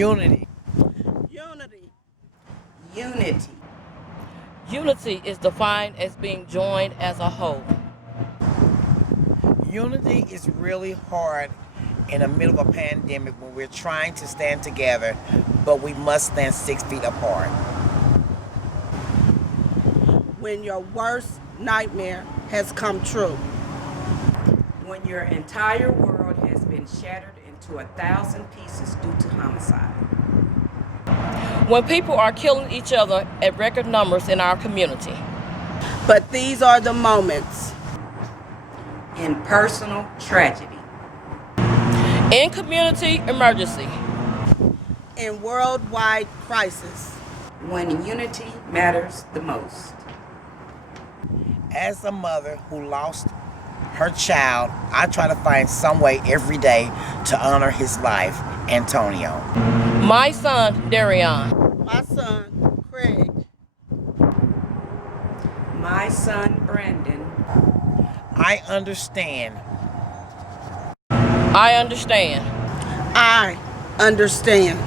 Unity. Unity. Unity. Unity is defined as being joined as a whole. Unity is really hard in the middle of a pandemic when we're trying to stand together, but we must stand 6 feet apart. When your worst nightmare has come true. When your entire world has been shattered into 1,000 pieces due to homicide. When people are killing each other at record numbers in our community. But these are the moments. In personal tragedy. In community emergency. In worldwide crisis. When unity matters the most. As a mother who lost her child, I try to find some way every day to honor his life, Antonio. My son, Darion. My son, Craig. My son, Brandon. I understand. I understand. I understand.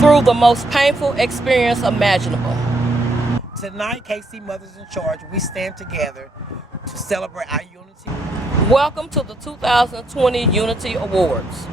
Through the most painful experience imaginable. Tonight, KC Mothers in Charge, we stand together to celebrate our unity. Welcome to the 2020 Unity Awards.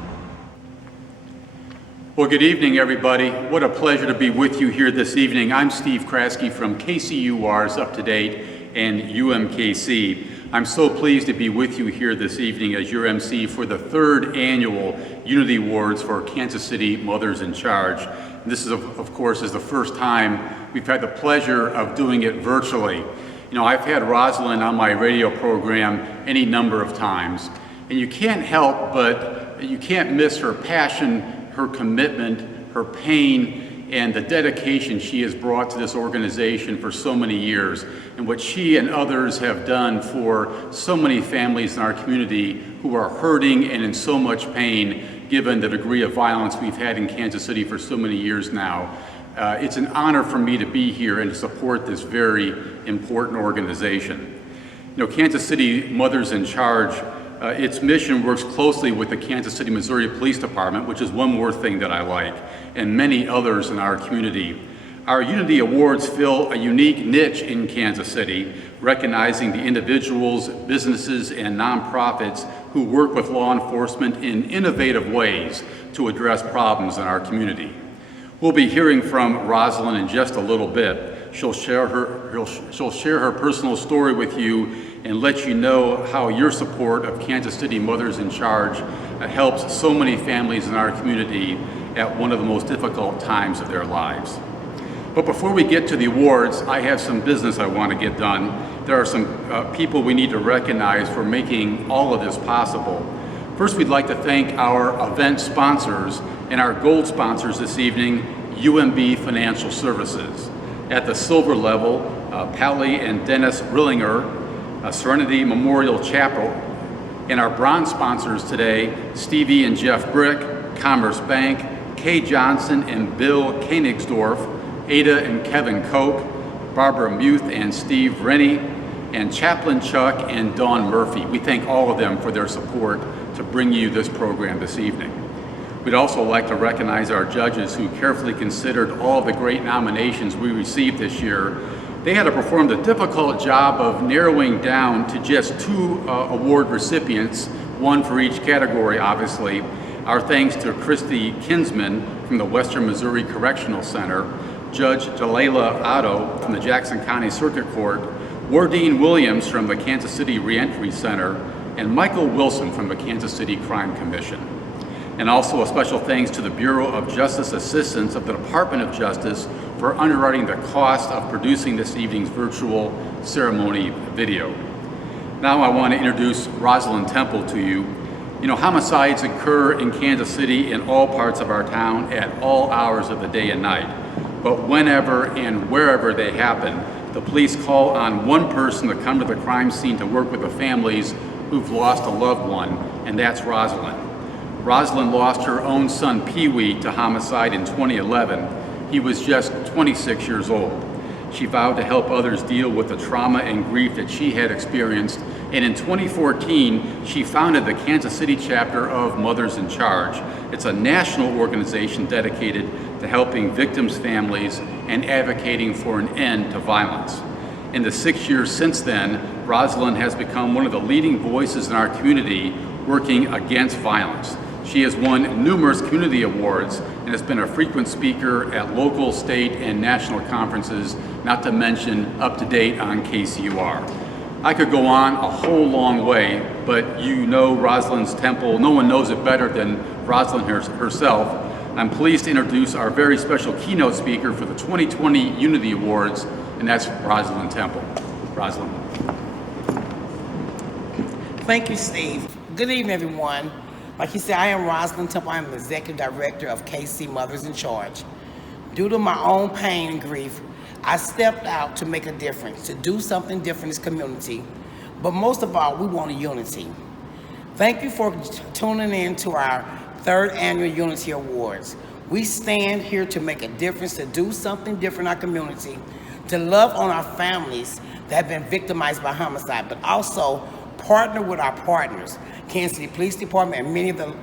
Well, good evening, everybody. What a pleasure to be with you here this evening. I'm Steve Kraske from KCUR's Up to Date and UMKC. I'm so pleased to be with you here this evening as your MC for the 3rd annual Unity Awards for Kansas City Mothers in Charge. This is, of course, is the first time we've had the pleasure of doing it virtually. You know, I've had Rosalind on my radio program any number of times, and you can't help but you can't miss her passion, her commitment, her pain, and the dedication she has brought to this organization for so many years, and what she and others have done for so many families in our community who are hurting and in so much pain, given the degree of violence we've had in Kansas City for so many years now. It's an honor for me to be here and to support this very important organization. You know, Kansas City Mothers in Charge, its mission works closely with the Kansas City, Missouri Police Department, which is one more thing that I like, and many others in our community. Our Unity Awards fill a unique niche in Kansas City, recognizing the individuals, businesses, and nonprofits who work with law enforcement in innovative ways to address problems in our community. We'll be hearing from Rosalind in just a little bit. She'll share her personal story with you and let you know how your support of Kansas City Mothers in Charge helps so many families in our community at one of the most difficult times of their lives. But before we get to the awards, I have some business I want to get done. There are some people we need to recognize for making all of this possible. First, we'd like to thank our event sponsors and our gold sponsors this evening, UMB Financial Services. At the silver level, Pally and Dennis Rillinger, Serenity Memorial Chapel, and our bronze sponsors today, Stevie and Jeff Brick, Commerce Bank, Kay Johnson and Bill Koenigsdorf, Ada and Kevin Koch, Barbara Muth and Steve Rennie, and Chaplain Chuck and Dawn Murphy. We thank all of them for their support to bring you this program this evening. We'd also like to recognize our judges who carefully considered all of the great nominations we received this year. They had to perform the difficult job of narrowing down to just 2 award recipients, one for each category, obviously. Our thanks to Christy Kinsman from the Western Missouri Correctional Center, Judge Jalela Otto from the Jackson County Circuit Court, Wardeen Williams from the Kansas City Reentry Center, and Michael Wilson from the Kansas City Crime Commission. And also a special thanks to the Bureau of Justice Assistance of the Department of Justice for underwriting the cost of producing this evening's virtual ceremony video. Now I want to introduce Rosalind Temple to you. You know, homicides occur in Kansas City in all parts of our town at all hours of the day and night. But whenever and wherever they happen, the police call on one person to come to the crime scene to work with the families who've lost a loved one, and that's Rosalind. Rosalind lost her own son, Pee-wee, to homicide in 2011. He was just 26 years old. she vowed to help others deal with the trauma and grief that she had experienced. And in 2014, she founded the Kansas City chapter of Mothers in Charge. It's a national organization dedicated to helping victims' families and advocating for an end to violence. In the 6 years since then, Rosalind has become one of the leading voices in our community working against violence. She has won numerous community awards and has been a frequent speaker at local, state, and national conferences, not to mention up to date on KCUR. I could go on a whole long way, but you know Rosalind's Temple. No one knows it better than Rosalind herself. I'm pleased to introduce our very special keynote speaker for the 2020 Unity Awards, and that's Rosalind Temple. Rosalind. Thank you, Steve. Good evening, everyone. Like he said, I am Rosalind Temple. I am the Executive Director of KC Mothers in Charge. Due to my own pain and grief, I stepped out to make a difference, to do something different in this community. But most of all, we want a unity. Thank you for tuning in to our 3rd Annual Unity Awards. We stand here to make a difference, to do something different in our community, to love on our families that have been victimized by homicide, but also partner with our partners, Kansas City Police Department and many of the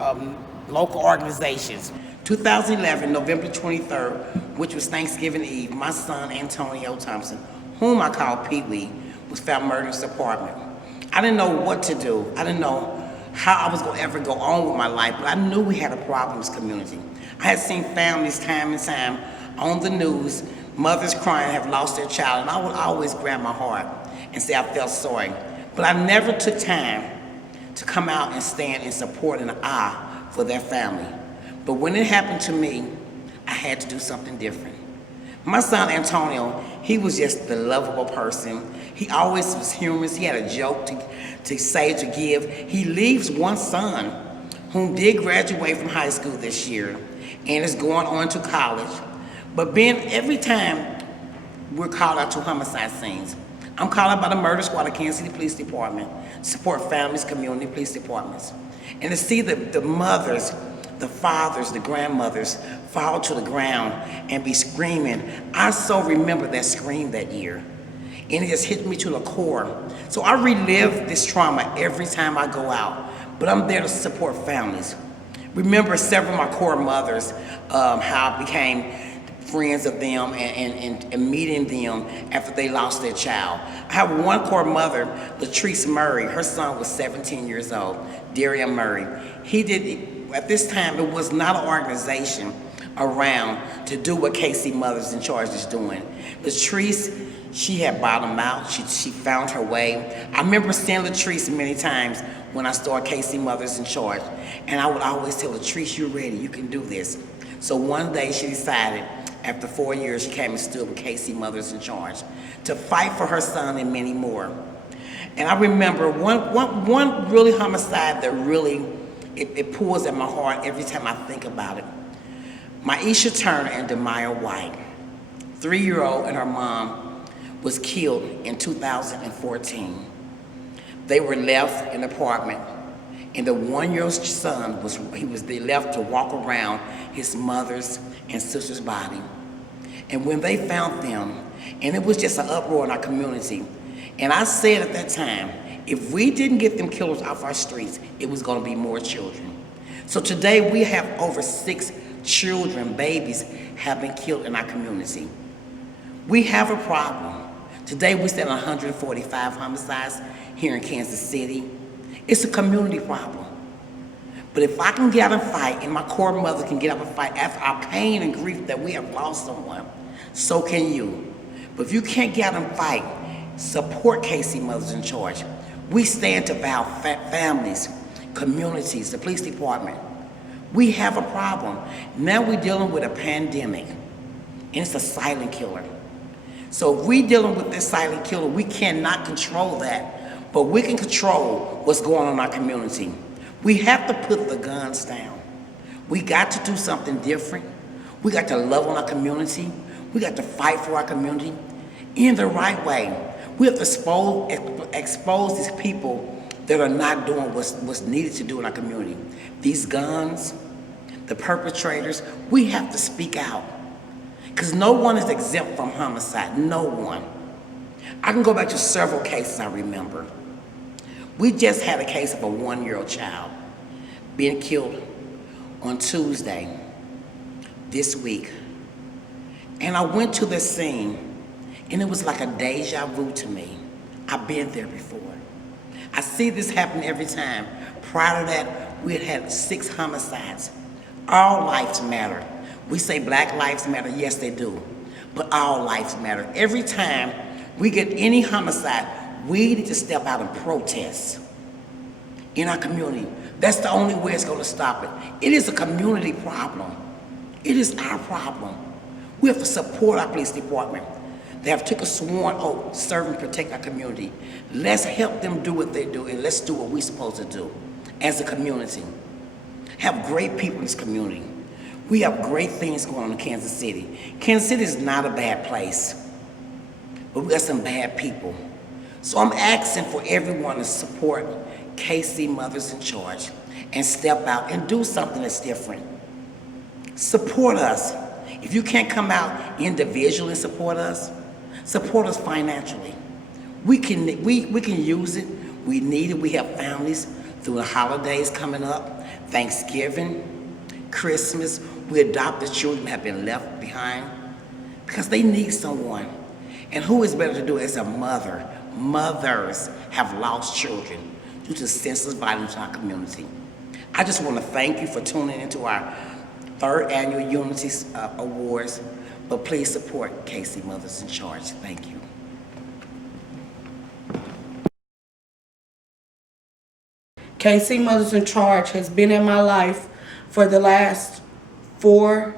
local organizations. 2011, November 23rd, which was Thanksgiving Eve, my son, Antonio Thompson, whom I call Pee-wee, was found murdered in his apartment. I didn't know what to do. I didn't know how I was going to ever go on with my life, but I knew we had a problem in this community. I had seen families time and time on the news, mothers crying, have lost their child, and I would always grab my heart and say I felt sorry. But I never took time to come out and stand in support and eye for their family. But when it happened to me, I had to do something different. My son Antonio, he was just the lovable person. He always was humorous. He had a joke to say, to give. He leaves one son whom did graduate from high school this year and is going on to college. But every time we're called out to homicide scenes, I'm called out by the murder squad of Kansas City Police Department, support families, community police departments. And to see the mothers, the fathers, the grandmothers fall to the ground and be screaming, I so remember that scream that year. And it just hit me to the core. So I relive this trauma every time I go out, but I'm there to support families. Remember several of my core mothers, how I became friends of them and meeting them after they lost their child. I have one core mother, Latrice Murray. Her son was 17 years old, Darian Murray. At this time, it was not an organization around to do what KC Mothers in Charge is doing. Latrice, she had bottomed out. She found her way. I remember seeing Latrice many times when I started KC Mothers in Charge. And I would always tell Latrice, you're ready, you can do this. So one day she decided, after 4 years, she came and stood with KC Mothers in Charge to fight for her son and many more. And I remember one really homicide that really, it pulls at my heart every time I think about it. Maisha Turner and Demaya White, 3-year-old and her mom, was killed in 2014. They were left in an apartment, and the 1-year-old son was left to walk around his mother's and sister's body. And when they found them, and it was just an uproar in our community, and I said at that time, if we didn't get them killers off our streets, it was gonna be more children. So today we have over 6 children, babies, have been killed in our community. We have a problem. Today we stand on 145 homicides here in Kansas City. It's a community problem. But if I can get out and fight, and my core mother can get out and fight after our pain and grief that we have lost someone, so can you. But if you can't get out and fight, support KC Mothers in Charge. We stand to vow families, communities, the police department. We have a problem. Now we're dealing with a pandemic, and it's a silent killer. So if we're dealing with this silent killer, we cannot control that, but we can control what's going on in our community. We have to put the guns down. We got to do something different. We got to love on our community. We got to fight for our community in the right way. We have to expose these people that are not doing what's needed to do in our community. These guns, the perpetrators, we have to speak out. Because no one is exempt from homicide, no one. I can go back to several cases I remember. We just had a case of a 1-year-old child being killed on Tuesday this week. And I went to the scene, and it was like a deja vu to me. I've been there before. I see this happen every time. Prior to that, we had 6 homicides. All lives matter. We say Black lives matter, yes they do, but all lives matter. Every time we get any homicide, we need to step out and protest in our community. That's the only way it's gonna stop it. It is a community problem. It is our problem. We have to support our police department. They have took a sworn oath, serve and protect our community. Let's help them do what they do, and let's do what we're supposed to do as a community. Have great people in this community. We have great things going on in Kansas City. Kansas City is not a bad place, but we got some bad people. So I'm asking for everyone to support KC Mothers in Charge and step out and do something that's different. Support us. If you can't come out individually and support us financially. We can use it. We need it. We have families through the holidays coming up, Thanksgiving, Christmas. We adopted children have been left behind because they need someone. And who is better to do it as a mother? Mothers have lost children due to senseless violence in our community. I just want to thank you for tuning into our 3rd annual Unity Awards, but please support KC Mothers in Charge. Thank you. KC Mothers in Charge has been in my life for the last 4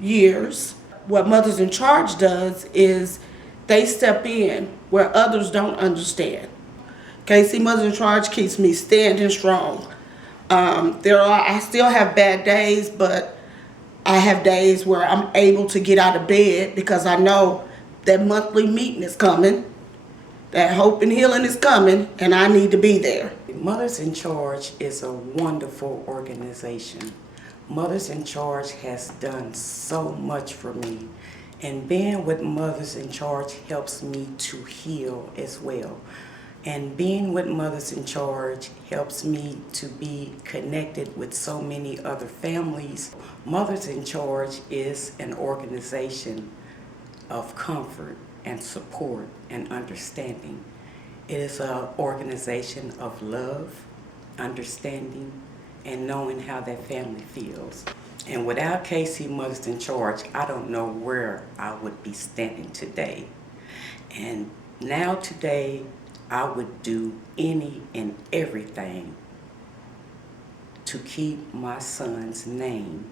years. What Mothers in Charge does is they step in where others don't understand. KC Mothers in Charge keeps me standing strong. I still have bad days, but I have days where I'm able to get out of bed because I know that monthly meeting is coming, that Hope and Healing is coming, and I need to be there. Mothers in Charge is a wonderful organization. Mothers in Charge has done so much for me, and being with Mothers in Charge helps me to heal as well. And being with Mothers in Charge helps me to be connected with so many other families. Mothers in Charge is an organization of comfort and support and understanding. It is an organization of love, understanding, and knowing how that family feels. And without KC Mothers in Charge, I don't know where I would be standing today. And now today, I would do any and everything to keep my son's name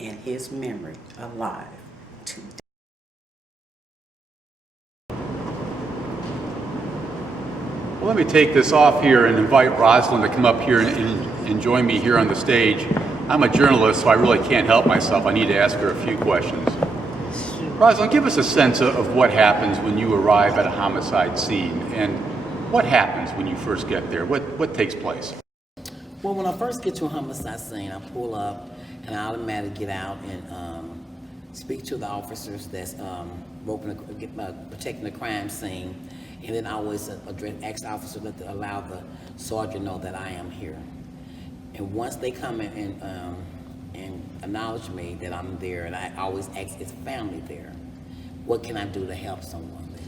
and his memory alive today. Well, let me take this off here and invite Rosalind to come up here and join me here on the stage. I'm a journalist, so I really can't help myself. I need to ask her a few questions. Rosalind, give us a sense of what happens when you arrive at a homicide scene, and what happens when you first get there? What takes place? Well, when I first get to a homicide scene, I pull up and I automatically get out and speak to the officers that's protecting the crime scene, and then I always ask the officer to allow the sergeant know that I am here. And once they come in and acknowledge me that I'm there, and I always ask, is family there? What can I do to help someone there?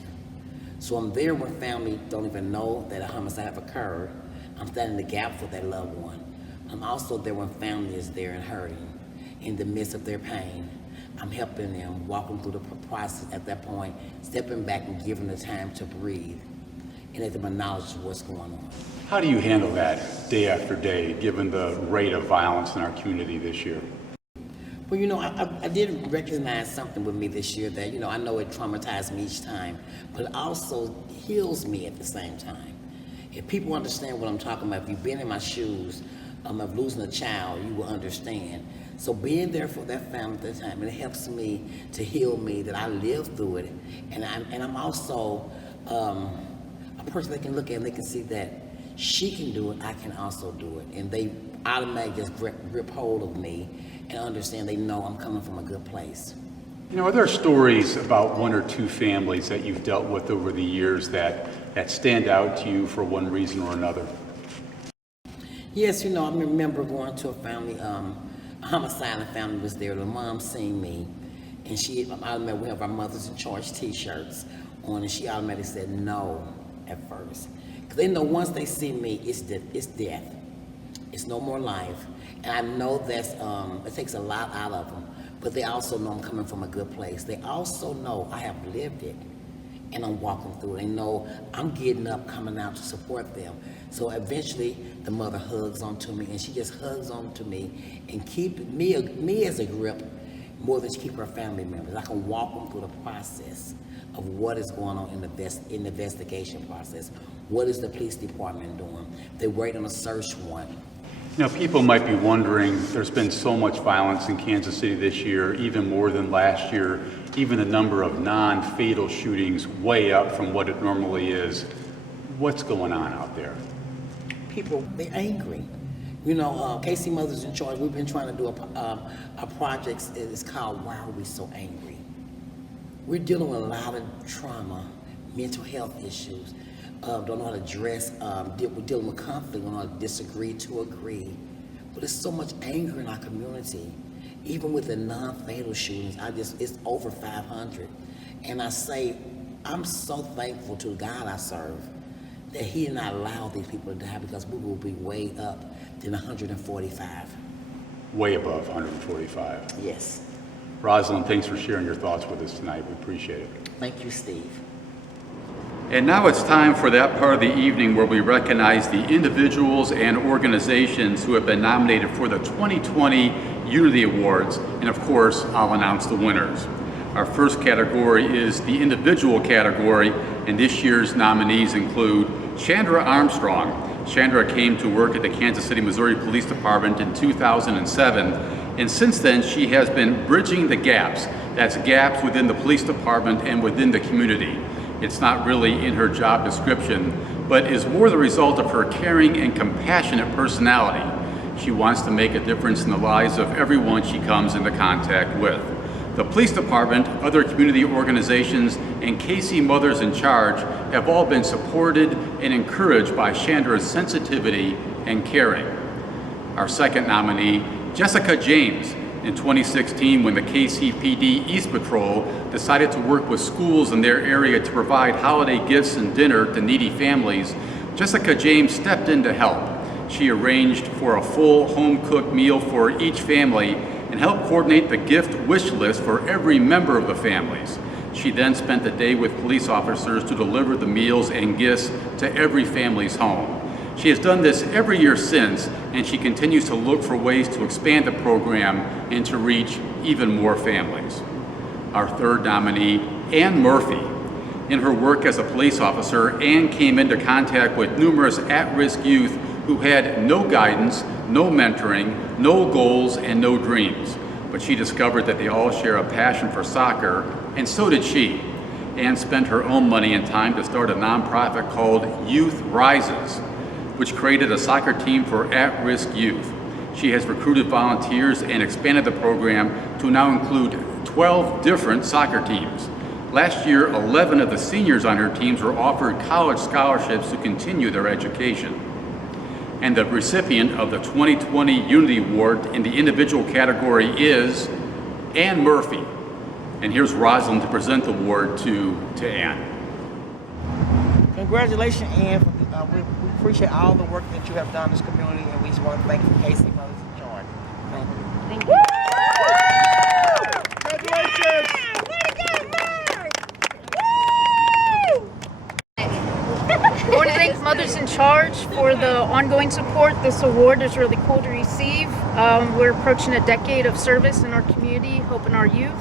So I'm there when family don't even know that a homicide have occurred. I'm standing in the gap for that loved one. I'm also there when family is there and hurting, in the midst of their pain. I'm helping them, walking through the process at that point, stepping back and giving them the time to breathe, and let them acknowledge what's going on. How do you handle that day after day, given the rate of violence in our community this year? Well, you know, I did recognize something with me this year that, you know, I know it traumatized me each time, but it also heals me at the same time. If people understand what I'm talking about, if you've been in my shoes of losing a child, you will understand. So being there for that family at the time, it helps me to heal me, that I lived through it. And I'm also a person they can look at and they can see that she can do it, I can also do it. And they automatically just grip hold of me and understand they know I'm coming from a good place. You know, are there stories about one or two families that you've dealt with over the years that stand out to you for one reason or another? Yes, you know, I remember going to a family, a homicidal family was there. The mom seen me, and I remember we have our Mothers in Charge t-shirts on, and she automatically said no at first. Because they know once they see me, it's death. It's no more life. And I know that's, it takes a lot out of them, but they also know I'm coming from a good place. They also know I have lived it, and I'm walking through it. They know I'm getting up, coming out to support them. So eventually, the mother hugs onto me, and she just hugs onto me and keep me as a grip more than she keep her family members. I can walk them through the process of what is going on in the investigation process. What is the police department doing? They're waiting on a search warrant. You know, people might be wondering, there's been so much violence in Kansas City this year, even more than last year, even the number of non-fatal shootings way up from what it normally is. What's going on out there? People, they're angry. You know, KC Mothers in Charge, we've been trying to do a project, it's called Why Are We So Angry? We're dealing with a lot of trauma, mental health issues, don't know how to address, we're dealing with conflict, we don't know how to disagree to agree. But there's so much anger in our community. Even with the non-fatal shootings, it's over 500. And I say, I'm so thankful to the God I serve that he did not allow these people to die, because we will be way up than 145. Way above 145. Yes. Rosalind, thanks for sharing your thoughts with us tonight. We appreciate it. Thank you, Steve. And now it's time for that part of the evening where we recognize the individuals and organizations who have been nominated for the 2020 Unity Awards. And of course, I'll announce the winners. Our first category is the individual category, and this year's nominees include Chandra Armstrong. Chandra came to work at the Kansas City, Missouri Police Department in 2007, and since then she has been bridging the gaps. That's gaps within the police department and within the community. It's not really in her job description, but is more the result of her caring and compassionate personality. She wants to make a difference in the lives of everyone she comes into contact with. The police department, other community organizations, and KC Mothers in Charge have all been supported and encouraged by Chandra's sensitivity and caring. Our second nominee, Jessica James. In 2016, when the KCPD East Patrol decided to work with schools in their area to provide holiday gifts and dinner to needy families, Jessica James stepped in to help. She arranged for a full home-cooked meal for each family and helped coordinate the gift wish list for every member of the families. She then spent the day with police officers to deliver the meals and gifts to every family's home. She has done this every year since, and she continues to look for ways to expand the program and to reach even more families. Our third nominee, Ann Murphy. In her work as a police officer, Ann came into contact with numerous at-risk youth who had no guidance, no mentoring, no goals, and no dreams. But she discovered that they all share a passion for soccer, and so did she. Ann spent her own money and time to start a nonprofit called Youth Rises, which created a soccer team for at-risk youth. She has recruited volunteers and expanded the program to now include 12 different soccer teams. Last year, 11 of the seniors on her teams were offered college scholarships to continue their education. And the recipient of the 2020 Unity Award in the individual category is Ann Murphy. And here's Rosalind to present the award to Ann. Congratulations, Ann. We appreciate all the work that you have done in this community, and we just want to thank you for KC Mothers in Charge. Thank you. Thank you. Congratulations! I want to thank Mothers in Charge for the ongoing support. This award is really cool to receive. We're approaching a decade of service in our community, helping our youth,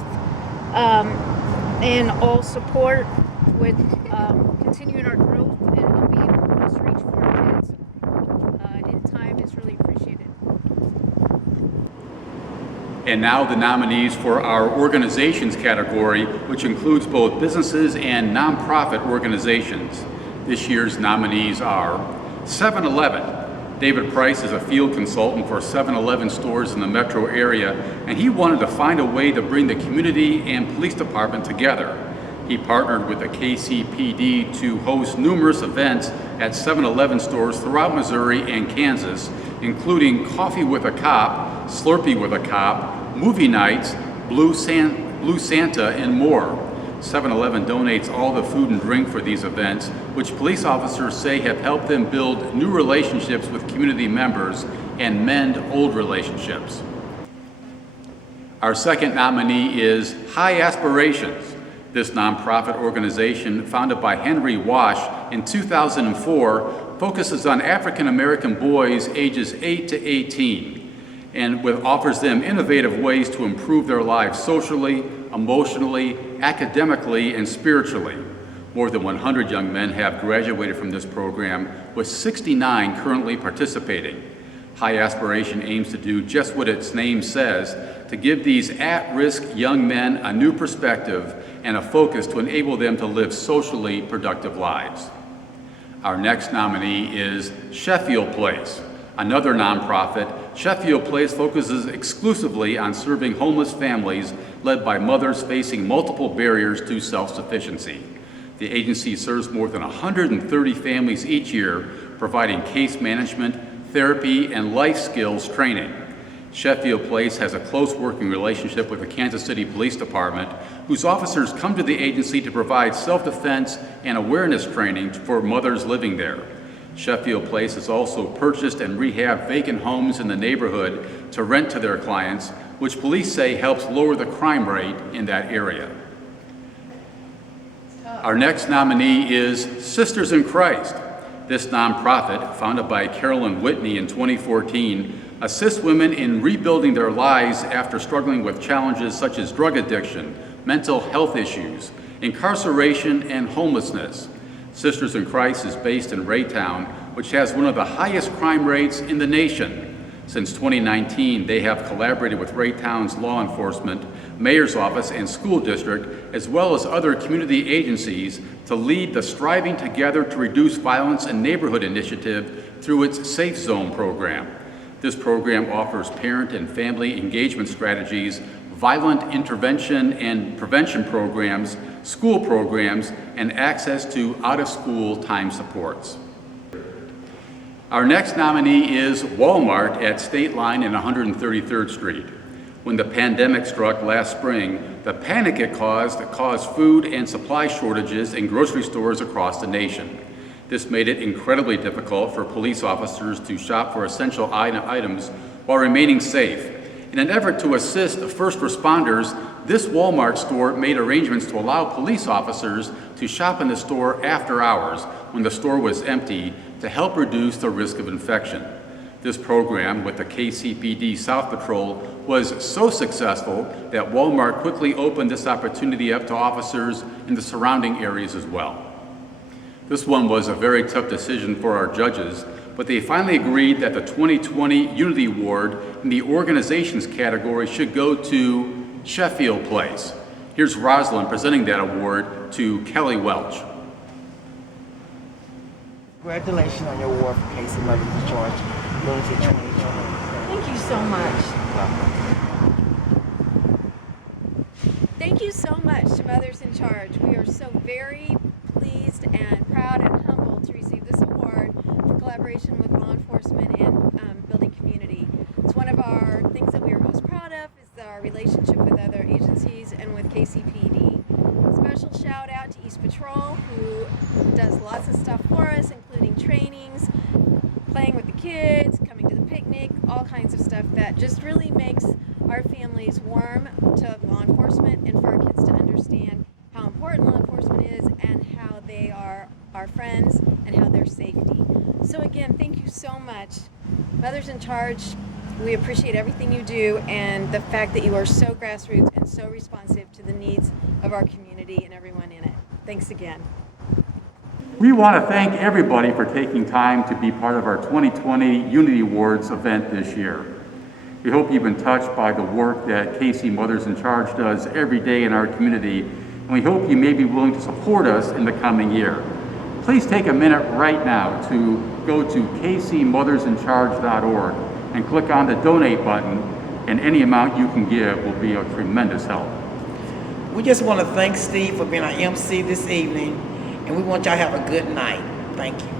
and all support with continuing our growth and helping us reach for our kids in time is really appreciated. And now the nominees for our organizations category, which includes both businesses and nonprofit organizations. This year's nominees are 7-Eleven. David Price is a field consultant for 7-Eleven stores in the metro area, and he wanted to find a way to bring the community and police department together. He partnered with the KCPD to host numerous events at 7-Eleven stores throughout Missouri and Kansas, including Coffee with a Cop, Slurpee with a Cop, movie nights, Blue Santa, and more. 7-Eleven donates all the food and drink for these events, which police officers say have helped them build new relationships with community members and mend old relationships. Our second nominee is High Aspirations. This nonprofit organization, founded by Henry Wash in 2004, focuses on African American boys ages 8 to 18 and offers them innovative ways to improve their lives socially, emotionally, academically, and spiritually. More than 100 young men have graduated from this program, with 69 currently participating. High Aspiration aims to do just what its name says, to give these at-risk young men a new perspective and a focus to enable them to live socially productive lives. Our next nominee is Sheffield Place. Another nonprofit, Sheffield Place focuses exclusively on serving homeless families led by mothers facing multiple barriers to self-sufficiency. The agency serves more than 130 families each year, providing case management, therapy, and life skills training. Sheffield Place has a close working relationship with the Kansas City Police Department, whose officers come to the agency to provide self-defense and awareness training for mothers living there. Sheffield Place has also purchased and rehabbed vacant homes in the neighborhood to rent to their clients, which police say helps lower the crime rate in that area. Our next nominee is Sisters in Christ. This nonprofit, founded by Carolyn Whitney in 2014, assists women in rebuilding their lives after struggling with challenges such as drug addiction, mental health issues, incarceration, and homelessness. Sisters in Christ is based in Raytown, which has one of the highest crime rates in the nation. Since 2019, they have collaborated with Raytown's law enforcement, mayor's office, and school district, as well as other community agencies, to lead the Striving Together to Reduce Violence in Neighborhood initiative through its Safe Zone program. This program offers parent and family engagement strategies, violent intervention and prevention programs, school programs, and access to out-of-school time supports. Our next nominee is Walmart at State Line and 133rd Street. When the pandemic struck last spring, the panic it caused food and supply shortages in grocery stores across the nation. This made it incredibly difficult for police officers to shop for essential items while remaining safe. In an effort to assist first responders, this Walmart store made arrangements to allow police officers to shop in the store after hours when the store was empty to help reduce the risk of infection. This program with the KCPD South Patrol was so successful that Walmart quickly opened this opportunity up to officers in the surrounding areas as well. This one was a very tough decision for our judges, but they finally agreed that the 2020 Unity Award in the organizations category should go to Sheffield Place. Here's Rosalind presenting that award to Kelly Welch. Congratulations on your award for KC Mothers in Charge, Unity 2020. Thank you so much. Thank you so much to Mothers in Charge. We are so very pleased and proud and humbled to receive this award for collaboration with law enforcement and building community. It's one of our things that we are most proud of is our relationship with other agencies and with KCPD. Special shout out to East Patrol, who does lots of stuff for us, including trainings, playing with the kids, coming to the picnic, all kinds of stuff that just really makes our families warm to law enforcement and for our kids to understand how important law enforcement is and how they are our friends and how they're safety. So again, thank you so much. Mothers in Charge, we appreciate everything you do and the fact that you are so grassroots and so responsive to the needs of our community and everyone in it. Thanks again. We want to thank everybody for taking time to be part of our 2020 Unity Awards event this year. We hope you've been touched by the work that KC Mothers in Charge does every day in our community, and we hope you may be willing to support us in the coming year. please take a minute right now to go to kcmothersincharge.org and click on the donate button, and any amount you can give will be a tremendous help. We just want to thank Steve for being our MC this evening, and we want y'all to have a good night. Thank you.